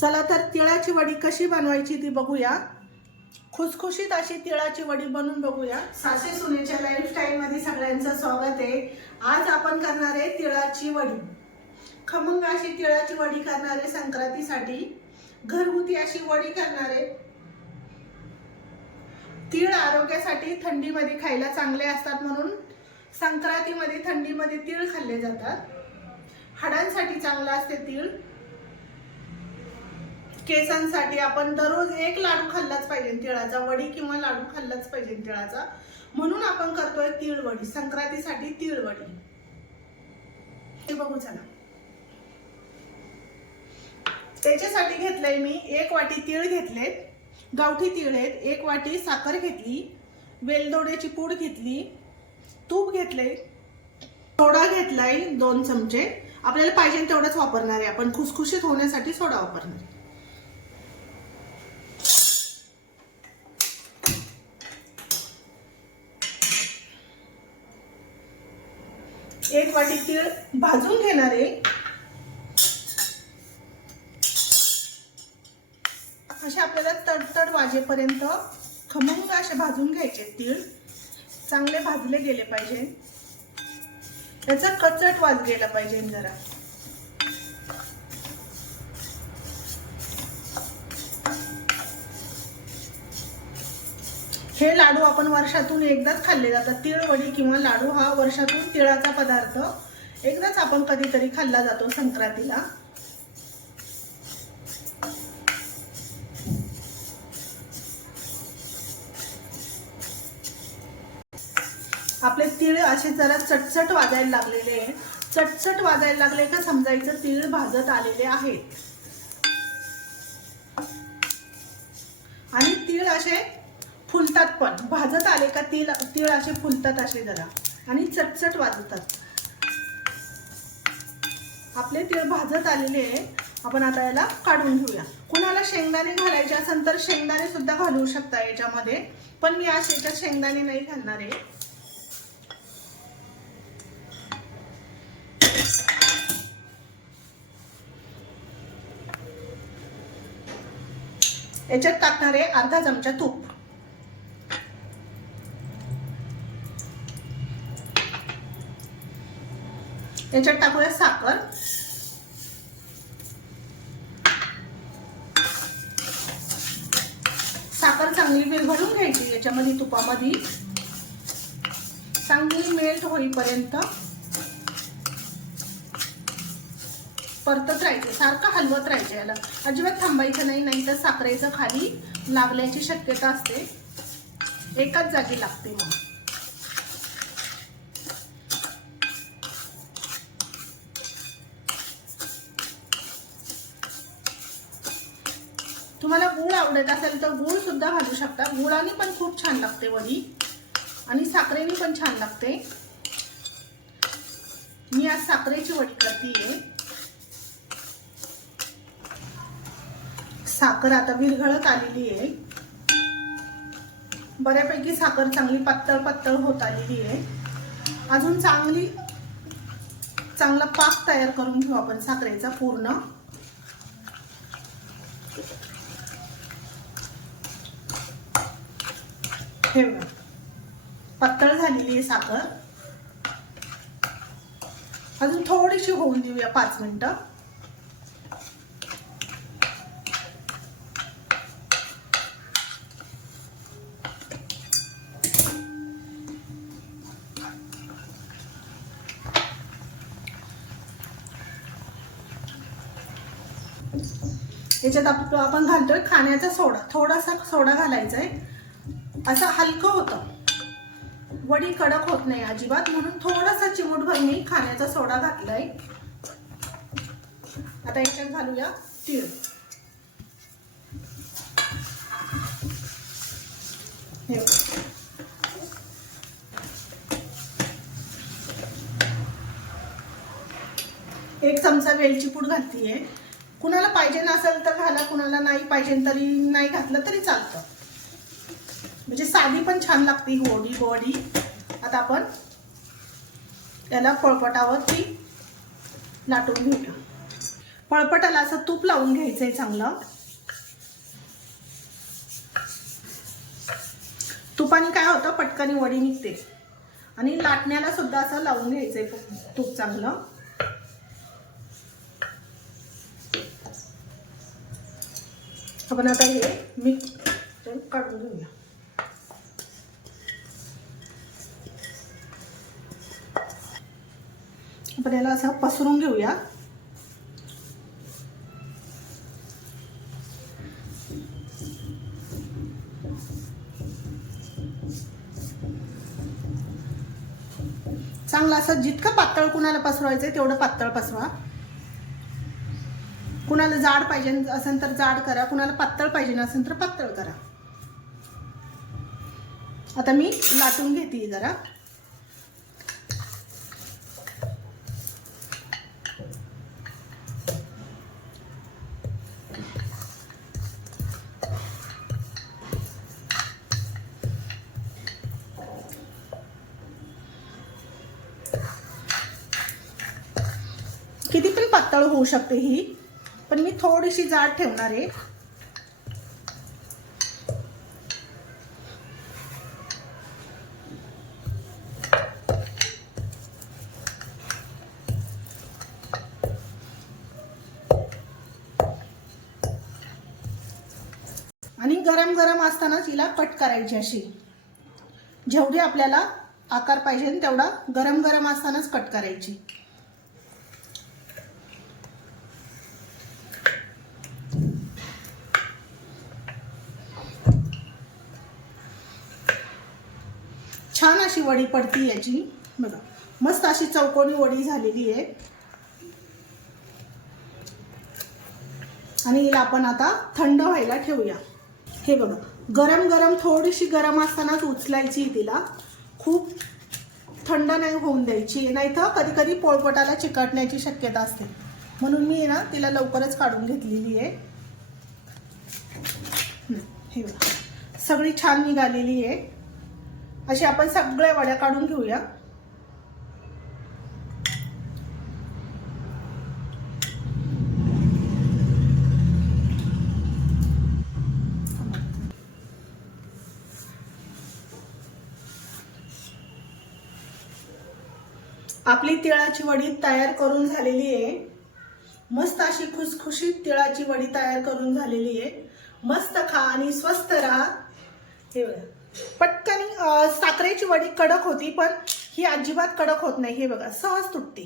चला तर तिळाची वडी कशी बनवायची ती बघूया. खुसखुशीत अशी तिळाची वडी बनवून बघूया. सासे सुनेच्या लाईफस्टाईलमध्ये सगळ्यांचं स्वागत आहे. आज आपण करणार आहे तिळाची वडी. खमंग अशी तिळाची वडी करणार आहे संक्रांतीसाठी. घरगुती अशी वडी करणार आहे. तीळ आरोग्यासाठी थंडीमध्ये खायला चांगले असतात म्हणून संक्रांतीमध्ये थंडीमध्ये तीळ खाल्ले जातात. हाडांसाठी चांगलं असते तीळ. केसांसाठी आपण दररोज एक लाडू खाल्लाच पाहिजे तिळाचा वडी किंवा लाडू खाल्लाच पाहिजे तिळाचा. म्हणून आपण करतोय तिळवडी संक्रांतीसाठी तिळवडी. ते बघू चला. त्याच्यासाठी घेतलंय मी एक वाटी तीळ घेतले. गावठी तीळ आहेत एक वाटी साखर घेतली. वेलदोड्याची पूड घेतली. तूप घेतले सोडा घेतलाय दोन चमचे. आपल्याला पाहिजे तेवढंच वापरणार आहे आपण. खुसखुशीत होण्यासाठी सोडा वापरणार आहे. एक वाटी तीळ भाजून घेणार आहे. असे आपल्याला तडतड वाजेपर्यंत खमंग असे भाजून घ्यायचे तीळ. चांगले भाजले गेले पाहिजे. त्याचा कचट वाज गेला पाहिजे जरा. हे लाडू आपण वर्षातून एकदाच खाल्ले जातात. तिळवडी किंवा लाडू हा वर्षातून तिळाचा पदार्थ. एकदाच आपण कधीतरी खाल्ला जातो संक्रांतीला. आपले तीळ असे जरा चटचट वाजायला लागलेले आहे चटचट वाजायला लागले का समजायचं तीळ भाजत आलेले आहेत. आणि तीळ असे फुलतात पण. भाजत आले का तिळ तिळ असे फुलतात असे जरा. आणि चटचट वाजतात. आपले तीळ भाजत आलेले आहे. आपण आता याला काढून घेऊया. कुणाला शेंगदाणे घालायचे असेल तर शेंगदाणे सुद्धा घालू शकता याच्यामध्ये. पण मी आज याच्यात शेंगदाणे नाही घालणार आहे. याच्यात टाकणार आहे अर्धा चमचा तूप. याच्यात टाकूया साखर. साखर चांगली विरघळून घ्यायची याच्यामध्ये तुपामध्ये. चांगली मेल्ट होईपर्यंत परतत राहायचे सारखं हलवत राहायचे याला. अजिबात थांबायचं नाही नाही तर साखरेचं खाली लागल्याची शक्यता असते. एकाच जागी लागते मग. तुम्हाला गुळ आवडत असेल तर गुळ सुद्धा घालू शकता. गुळाने पण खूप छान लागते वडी. आणि साखरेने पण छान लागते. मी आज साखरेची वडी करते साखर आता विरघळत आलेली आहे बऱ्यापैकी साखर चांगली पातळ पातळ होत आलेली आहे अजून चांगली चांगला पाक तयार करून घेऊ आपण साखरेचा पूर्ण. हे पातळ झालेली आहे साखर. अजून थोडीशी होऊन देऊया पाच मिनिटं. याच्यात आपण घालतोय खाण्याचा सोडा. थोडासा सोडा घालायचा आहे असं हलकं होतं. वडी कडक होत नाही अजिबात म्हणून थोडासा चिमूटभर मी खाण्याचा सोडा घातलाय. आता याच्यात घालूया तीळ. एक चमचा वेलची पूड घालतीये कुणाला पाहिजे नसेल तर घाला कुणाला नाही पाहिजे तरी नाही घातलं तरी चालतं. म्हणजे साधी पण छान लागते ही वडी आता आपण त्याला पळपटावरती लाटून घेऊया. पळपटाला असं तूप लावून घ्यायचंय चांगलं. तुपाने काय होतं? पटकन वडी निघते. आणि लाटण्याला सुद्धा असं लावून घ्यायचंय तूप चांगलं. आपण आता हे मिक्स काढून घेऊया. आपण याला असं पसरून घेऊया. चांगलं असं जितकं पातळ कुणाला पसरवायचंय तेवढं पातळ पसरवा. कुणाला जाड पाहिजे असेल तर जाड करा कुणाला पातळ पाहिजे असेल तर पातळ करा. आता मी लाटून घेते जरा. पातळ होऊ शकते ही. पण मी थोडीशी जाड ठेवणार आहे. आणि गरम गरम असतानाच हिला कट करायची अशी. जेवढी आपल्याला आकार पाहिजे तेवढा गरम गरम असतानाच कट करायची. छान अशी वडी पडती याची. बघा मस्त अशी चौकोनी वडी झालेली आहे. आणि हिला आपण आता थंड व्हायला ठेवूया. हे बघा गरम गरम थोडीशी गरम असतानाच उचलायची तिला. खूप थंड नाही होऊन द्यायची. नाही तर कधी कधी पोळपटाला चिकटण्याची शक्यता असते. म्हणून मी ना तिला लवकरच काढून घेतलेली आहे. हे बघा सगळी छान निघालेली आहे. अशी आपण सगळ्या वड्या काढून घेऊया. आपली तिळाची वडी तयार करून झालेली आहे. मस्त अशी खुसखुशीत तिळाची वडी तयार करून झालेली आहे. मस्त खा आणि स्वस्त राहा. हे बघा. पटकन साखरेची वडी कडक होती पण ही अजिबात कडक होत नाही. हे बघा सहज तुटते.